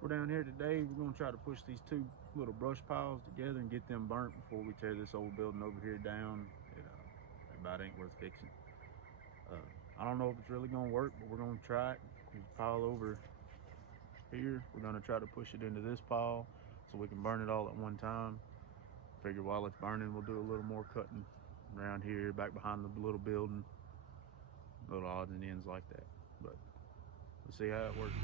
We're down here today. We're gonna try to push these two little brush piles together and get them burnt before we tear this old building over here down. It about ain't worth fixing. Uh, I don't know if it's really gonna work, but we're gonna try it. We pile over here. We're gonna try to push it into this pile so we can burn it all at one time. Figure while it's burning, we'll do a little more cutting around here, back behind the little building, little odds and ends like that. But we'll see how it works.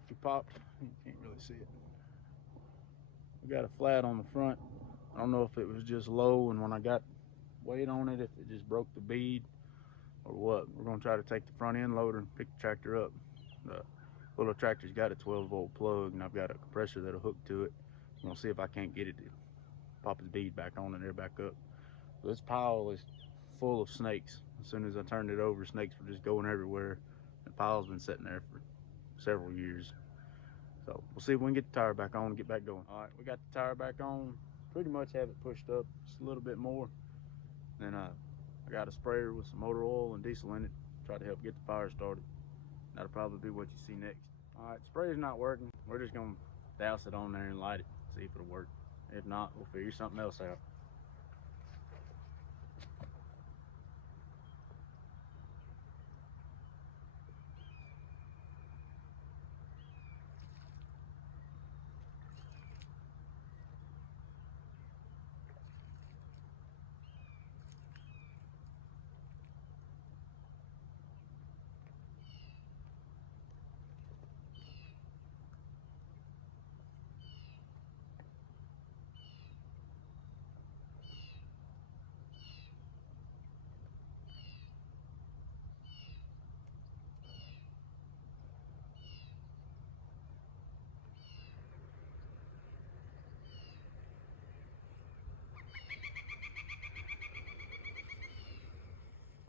might be popped. You can't really see it. We got a flat on the front. I don't know if it was just low, and when I got weight on it, if it just broke the bead or what. We're gonna try to take the front end loader and pick the tractor up. The little tractor's got a 12-volt plug, and I've got a compressor that'll hook to it. I'm gonna see if I can't get it to pop his bead back on and air back up. This pile is full of snakes. As soon as I turned it over, snakes were just going everywhere. The pile's been sitting there for several years. So we'll see if we can get the tire back on and get back going. All right, we got the tire back on. Pretty much have it pushed up just a little bit more. Then I got a sprayer with some motor oil and diesel in it. Try to help get the fire started. That'll probably be what you see next. All right, sprayer's not working. We're just gonna douse it on there and light it, see if it'll work. If not, we'll figure something else out.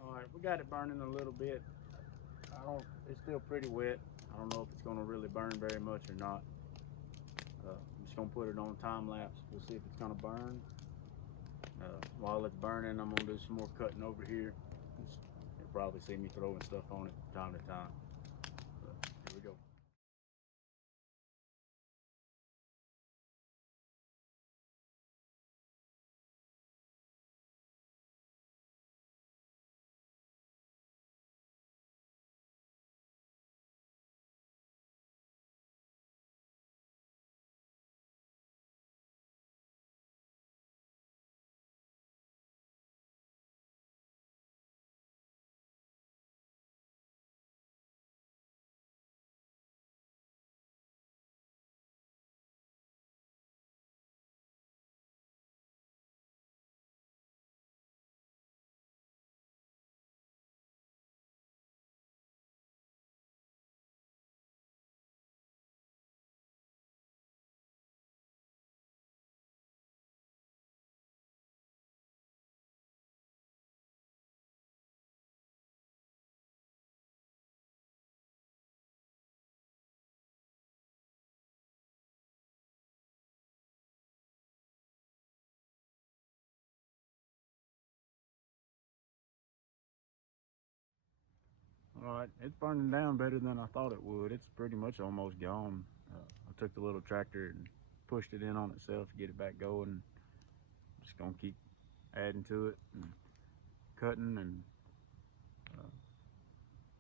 All right, we got it burning a little bit. It's still pretty wet. I don't know if it's gonna really burn very much or not. I'm just gonna put it on time lapse. We'll see if it's gonna burn. While it's burning, I'm gonna do some more cutting over here. You'll probably see me throwing stuff on it time to time. But here we go. All right, it's burning down better than I thought it would. It's pretty much almost gone. I took the little tractor and pushed it in on itself to get it back going. Just gonna keep adding to it and cutting and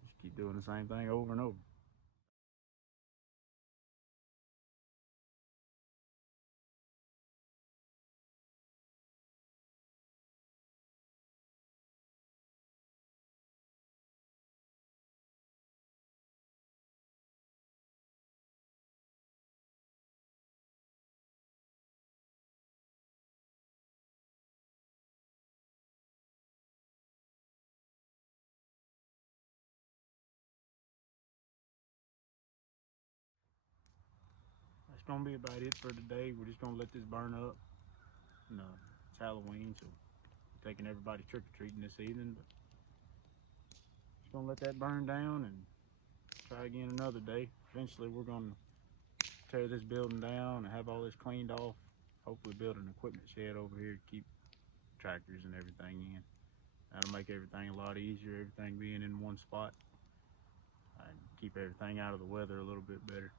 just keep doing the same thing over and over. That's gonna be about it for today. We're just gonna let this burn up. And, it's Halloween, so taking everybody trick-or-treating this evening. But just gonna let that burn down and try again another day. Eventually, we're gonna tear this building down and have all this cleaned off. Hopefully, build an equipment shed over here to keep tractors and everything in. That'll make everything a lot easier. Everything being in one spot and keep everything out of the weather a little bit better.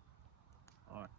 All right.